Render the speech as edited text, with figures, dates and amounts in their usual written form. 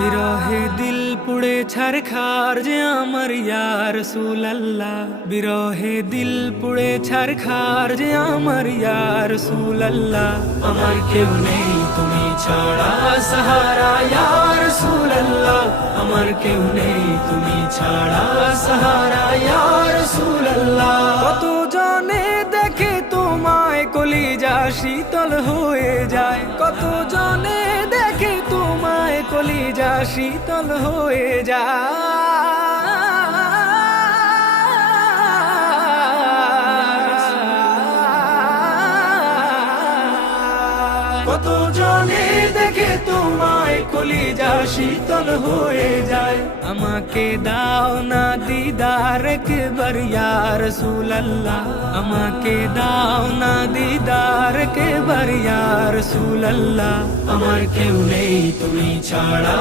বিরহে দিল পুড়ে ছারখার যে আমার ইয়া রাসূলুল্লাহ, বিরহে দিল পুড়ে ছারখার যে আমার ইয়া রাসূলুল্লাহ। আমার কেউ নেই তুমি ছাড়া সাহারা ইয়া রাসূলুল্লাহ, আমার কেউ নেই তুমি ছাড়া সাহারা ইয়া রাসূলুল্লাহ। কত জনে দেখে তোমায় কলিজা শীতল হয়ে যায়, কত জনে দেখে তোমায় কলিজা শীতল হয়ে যায়। কত জনে দেখে তোমায় কলিজা শীতল হয়ে যায়। আমাকে দাও না দিদার একবার ইয়া রাসূলুল্লাহ, আমাকে দাও না দিদার একবার ইয়া রাসূলুল্লাহ। আমার কেউ নেই তুমি ছাড়া।